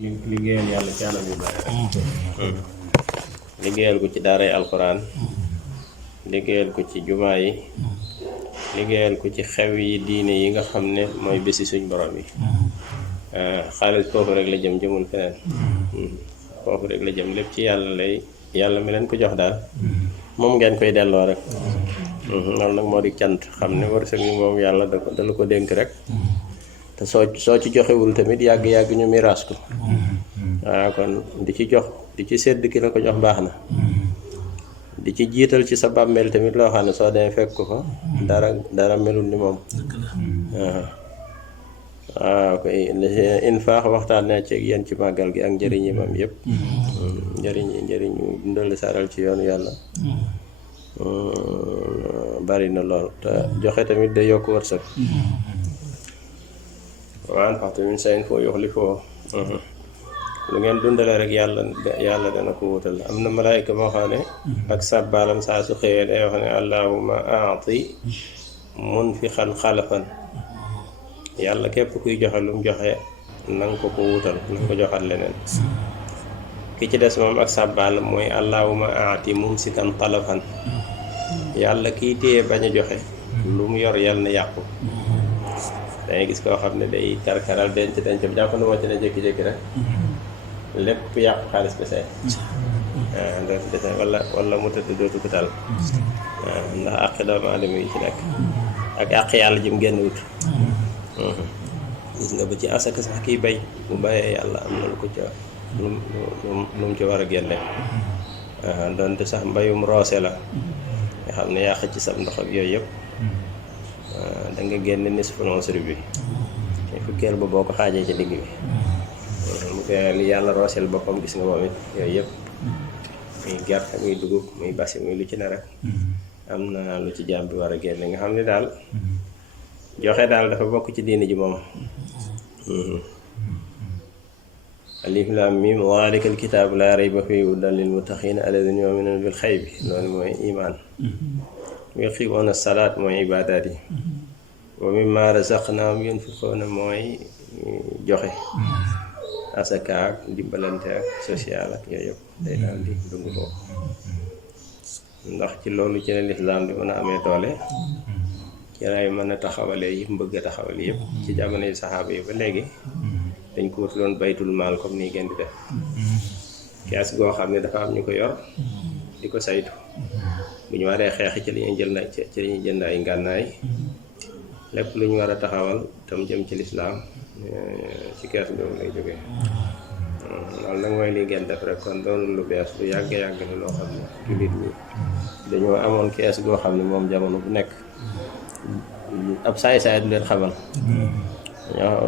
liggéeyal yàlla ci anam yu bari liggéeyal ko ci daaray alquran liggéeyal ko ci jumaa yi liggéeyal ko ci xew yi diine yi nga xam ne mooy bési suñ borom yi xaalis foofu rek la jëm jëmul feneen foofu rek la jëm lépp ci yàlla mi leen ko jox daal moom ngeen koy delloo rek loolu nag moo di cant xam ne wërsëg ni moom yàlla da la ko dénk rek te soo ci joxewul tamit yàgg-yàgg ñu miraas ko waaw kon di ci jox di ci sedd ki la ko jox baax na di ci jiital ci sa bàmmeel tamit loo xam ne soo demee fekk ko dara melul ni moom waaw koy infaax waxtaan naa ci ak yéen ci màggal gi ak njëriñ yi moom yëpp njëriñu dundal saral ci yoonu yàlla bari na lool te joxe tamit day yokk wërsëg waan faxtu min sayin foo yoxli foo lu ngeen dundale rek yàlla dana ko wutal am na malaayka moo xam ne ak sàbbaalam saa su xëyee day wax ne allahumma aati munfiqan xalafan yàlla képp kuy joxe lu mu joxe nanga ko wutal nanga ko joxal leneen ki ci des moom ak sàbbaal mooy allahumma aati mumsikan talafan yàlla kiy téye bañ a joxe lu mu yor yàlla na yàqu dangay gis koo xam ne day karkaral denc bi jàpp na wàcc na jékki-jékki rek lépp yàqu xaalis bi say dootu dese wala mu tëdd dootu ko tal ndax àq doomu aadama yi ci nekk ak àq yàlla jëm génn wut gis nga ba ci asaka sax kiy bay bu bayee yàlla am na lu ko ca lu mu ci war a génne donte sax mbayum roose la nga xam ne yaa xëcc sab ndox ak yooyu yëpp da nga génne nisfu nonsri bi fukkeel ba boo ko xaajee ci digg bi mu fee li yàlla rooseel boppam gis nga moom it yooyu yëpp muy gerte muy dugub muy basi muy lu ci ne rek am na lu ci jaam bi war a génne nga xam ne daal joxe daal dafa bokk ci diini ji moom alif lam mim zaalikal kitaabu laa rayba fiihi hudan lil muttaqiina allaziina yu'minuuna bil xaybi loolu mooy imaan yuqiimuuna salaat mooy ibaadaat yi wa mimmaa razaqnaahum yunfiquuna mooy joxe asaka ak dimbalante ak social ak yooyu yëpp day daal di dugg foofu ndax ci loolu ci la lislaam di mën a amee doole ci lay mën a taxawalee yi mbëgg a taxawal yëpp ci jamono yi saxaaba yi ba léegi dañ ko wutuloon baytul maal comme nii ngeen di def kees goo xam ne dafa am ñu ko yor di ko saytu bu ñu waree xeexi ci li ñuy jënd ay ngànnaay lépp lu ñu war a taxawal tam jëm ci lislaam ci kees boobu lay jógee loolu nag mooy li ngeen def rek kon doon lu bees lu yàgg ni loo xam ne jullit ñi dañoo amoon kees goo xam ne moom jamono bu nekk ab saay-saay du leen xamal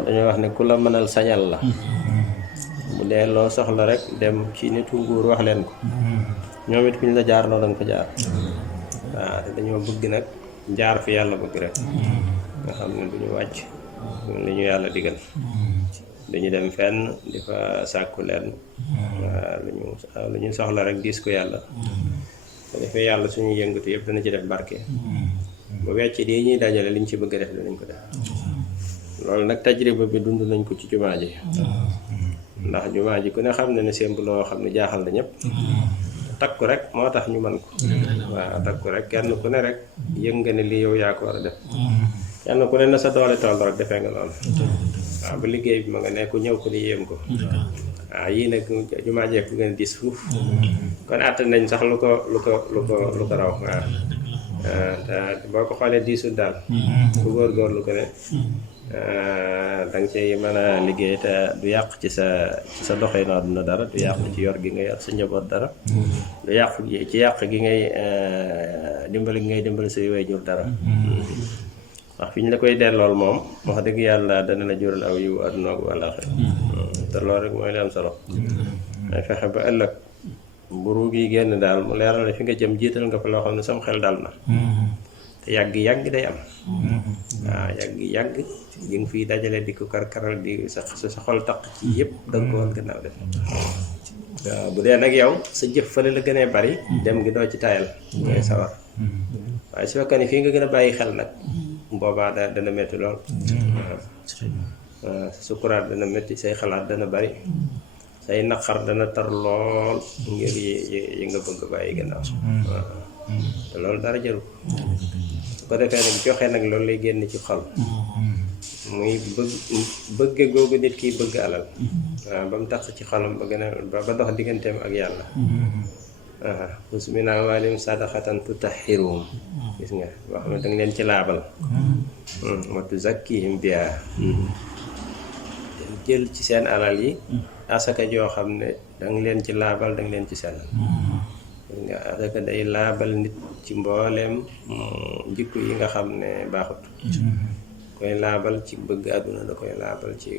dañoo wax ne ku la mënal sañal la bu dee loo soxla rek dem ci nitu nguur wax leen ko ñoom it fi ñu la jaar loo dañ ko jaar waaw te dañoo bëgg nag jaar fi yàlla bëgg rek nga xam ne du ñu wàcc li ñu yàlla digal dañu dem fenn di fa sàkku leen waaw lu ñu soxla rek diis ko yàlla te defee yàlla suñu yëngatu yëpp dana ci def barke bu wecc di ñuy dajale liñ ci bëgg a def danañ ko def loolu nag tajriba bi dund nañ ko ci jumaa ji ndax jumaa ji ku ne xam ne ne semb loo xam ne jaaxal na ñëpp takku rek moo tax ñu mën ko waaw takku rek kenn ku ne rek yëg nga ne lii yow yaa ko war a def kenn ku ne na sa doole toll rek defee nga noonu waaw ba liggéey bi ma nga ne ku ñëw ko ni yéem ko waaw yii nag jumaa jekk gën a diis fuuf kon àtt nañ sax lu ko raw waaw te boo ko xoolee diisul daal ku góorgóorlu ko ne danga ci mën a liggéey te du yàq ci sa doxee na àdduna dara du yàq ci yor gi nga yor sa njaboot dara du yàq ci yàq gi ngay dimbali gi ngay dimbali sa waajur dara wax fi ñu la koy dellool moom wax dëgg yàlla dana la jural aw yiw àdduna ak àllaaxira te loolu rek mooy li am solo may fexe ba ëllëg bu ruug yi génn daal mu leeral ne fi nga jëm jiital nga fa loo xam ne sam xel dal na te yàgg day am waaw yàgg yi nga fiy dajale di ko karkaral di sa xol taq ci yëpp da nga ko woon gannaaw def waaw bu dee nag yow sa jëf fële la gënee bari dem gi doo ci tayal ngay sawar waaye su fekkee ne fii nga gën a bàyyi xel nag boobaa dana metti lool waaw sukuraat dana métti say xalaat dana bari say naqar dana tar lool ngir yi nga bëgg bàyyi gannaaw waaw te loolu dara jaru su ko defee nag joxe nag loolu lay génn ci xol muy bëgge googu nit kiy bëgg alal waaw ba mu tax ci xolam ba gën a ba dox digganteem ak yàlla xus min amwaalihim sadaqatan tutahhiruhum gis nga boo xam ne danga leen ci laabal wa tuzakkihim bihaa jël ci seen alal yi asaka joo xam ne danga leen ci laabal danga leen ci sell nga asaka day laabal nit ci mbooleem jikko yi nga xam ne baaxut koy laabal ci bëgg àdduna da koy laabal ci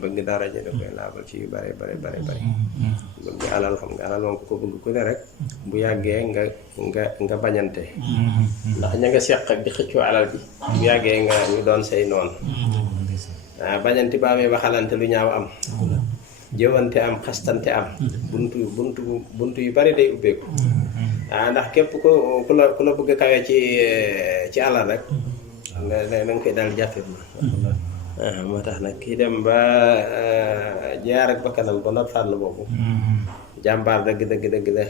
bëgg daraja da koy laabal ci yu bare bare bare bare bëgg alal xam nga alal moom ko bëgg ku ne rek bu yàggee nga bañante ndax ña nga seq ak di xëccoo alal bi bu yàggee nga ñu doon say noonu waaw bañante ba amee ba xalante lu ñaaw am jëwante am xastante am buntu yu bari day ubbeeku waaw ndax képp ku la bëgg a kawe ci alal rek da nga koy daal jàppe moo tax nag kii dem ba jaar ak bakkanam ba not fànn boobu jàmbaar dëgg la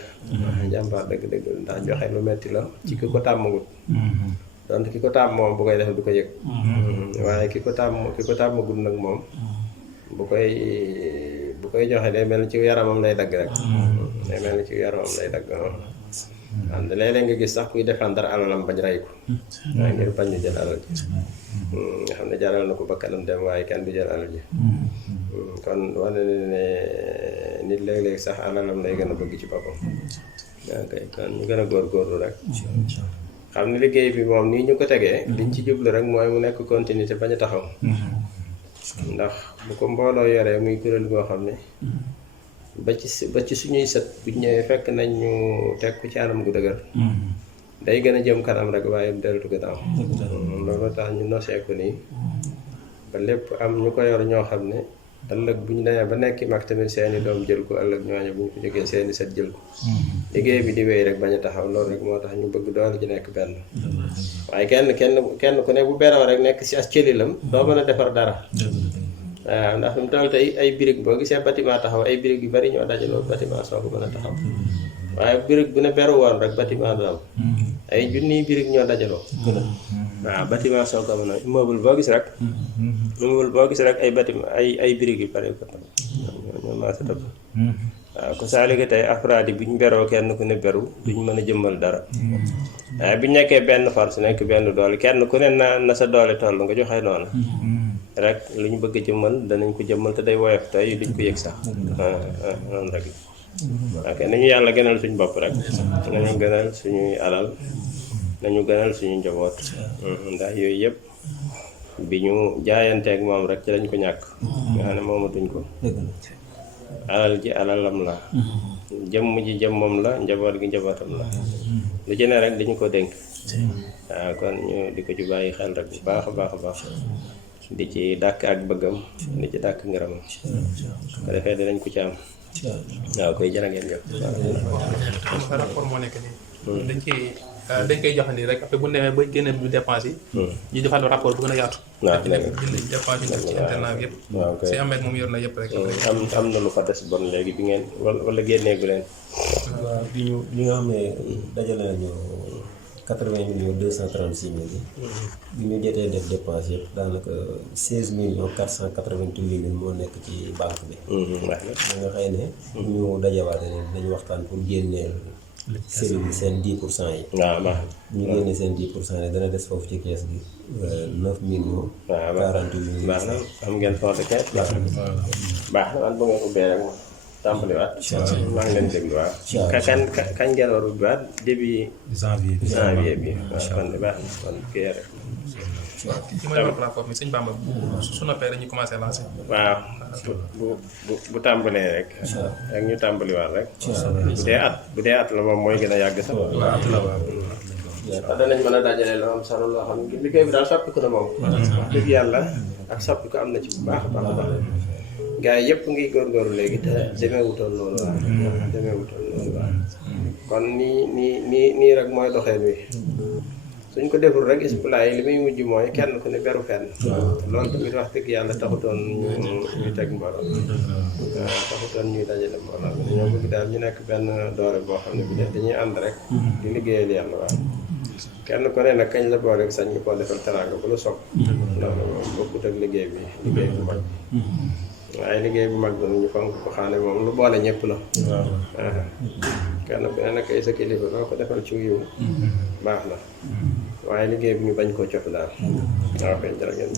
jàmbaar dëgg ndax joxe lu metti la ci ki ko tàmmagut donc ki ko tàmm moom bu koy def du ko yëg waaye ki ko tàmmagut nag moom bu koy joxe day mel ni ci yaramam lay dagg rek day mel ni ci yaramam lay dagg waaw léeg-léeg nga gis sax kuy défendre alalam bañ rey ko waaye ngir bañ ñu jël alal ji nga xam ne jaral na ko bakkanam dem waaye kenn du jël alal ji kon wane ne nit léeg-léeg sax alalam lay gën a bëgg ci boppam waaw kay kon ñu gën a góorgóorlu rek xam ne liggéey bi moom nii ñu ko tegee liñ ci jublu rek mooy mu nekk continuité bañ a taxaw ndax bu ko mbooloo yoree muy kuréel goo xam ne ba ci suñuy sët buñ ñëwee fekk nañ ñu teg ko ci anam gu dëgër day gën a jëm kanam rek waaye deltu gannaaw loolu tax ñu noseeku nii ba lépp am ñu ko yor ñoo xam ne ëllëg bu ñu demee ba nekki mag tamit seeni doom jël ko ëllëg ñooñu bu ñu ko jógee seeni sët jël ko liggéey bi di wéy rek bañ a taxaw loolu rek moo tax ñu bëgg doole ji nekk benn waaye kenn ku ne bu beroo rek nekk si as cëlilam doo mën a defar dara waaw ndax fi mu toll tey ay birig boo gisee bâtiment taxaw ay birig yu bari ñoo dajaloo bâtiment soo ko mën a taxaw waaye birig bu ne beru woon rek bâtiment du am ay junniy birig ñoo dajaloo waaw bâtiment soo ko mën a immeuble boo gis rek ay bâtiment ay birig yu bari ko tam ñoo maa sa topp waaw ko saalika tey afraad yi bu ñu beroo kenn ku ne beru duñ mën a jëmmal dara waaye bu ñu nekkee benn force nekk benn doole kenn ku ne na sa doole toll nga joxe noonu rek lu ñu bëgg a jëmmal danañ ko jëmmal te day woyof tey duñ ko yëg sax noonu rek ok nañu yàlla gënal suñu bopp rek nañu gënal suñuy alal nañu gënal suñu njaboot ndax yooyu yëpp bi ñu jaayanteeg moom rek ci lañ ko ñàkk nga xam ne moomatuñ ko alal ji alalam la jëmm ji jëmmam la njaboot gi njabootam la lu ci ne rek dañu ko dénk waaw kon ñu di ko ci bàyyi xel rek bu baax a baax di ci dàkk ak bëggam di ci dàkk ngërëmam ko defee dinañ ko ci am waaw koy jërë ngeen jëf sa rapport moo nekk nii dañ koy joxe nii rek après bu demee ba génne du dépense yi ñu defal rapport bu gën a yaatu waaw bind dépense yi def ci internet bi yëpp waaw kay si amet moom yor na yëpp rek am na lu fa des bon léegi bi ngeen wala génneegu leen waaw bi ñu nga xam ne dajale nañu 80 millions 236 mille bi ñu jotee def dépense yëpp daanaka 16 millions 488 mille moo nekk ci banque bi da nga xëy ne ñu dajawaate ne dañu waxtaan pour génneel seen 10% yi waaw baax ñu génne seen 10% yi dana des foofu ci kees gi 9 millions 48 mille baax na am ngeen fond de caisse baax na man bu ngeen ubbee rek moom tàmbaliwaat maa ngi leen déglu waaw kañ ngeen war ubbiwaat début janvier bi waaw kon de baax na kon kii rek ci mooy wax plateforme bi sëñ Bamba su noppee dañuy commencé lancer waaw bu tàmbalee rek ak ñu tàmbaliwaat rek bu dee at la moom mooy gën a yàgg sax danañ mën a dajale loo am solo loo xam ne liggéey bi daal soppiku na moom wax dëgg yàlla ak soppiku am na ci bu baax a baax a baax gars yi yëpp ngi góorgóorlu léegi te demee wutoon loolu waaw kon nii rek mooy doxeen wi suñ ko deful rek isplaay li muy mujj mooy kenn ku ne beru fenn loolu tamit wax dëgg yàlla taxutoon ñuy teg mbooloo waaw taxutoon ñuy dajale mbooloo ñoo bëgg daal ñu nekk benn doole boo xam ne bi def dañuy ànd rek di liggéeyal yàlla waaw kenn ku ne nag kañ la boole sañ ñu koo defal teraanga bu la soog loolu moom bokkut ak liggéey bu mag bi waaye liggéey bu mag bi ñu fonk ko xaane moom lu boole ñëpp la waaw kenn ku ne nag kay sa kilifa loo ko defal ci yiw baax na waaye liggéey bi ñu bañ koo cof daal waaw kay jërë ngeen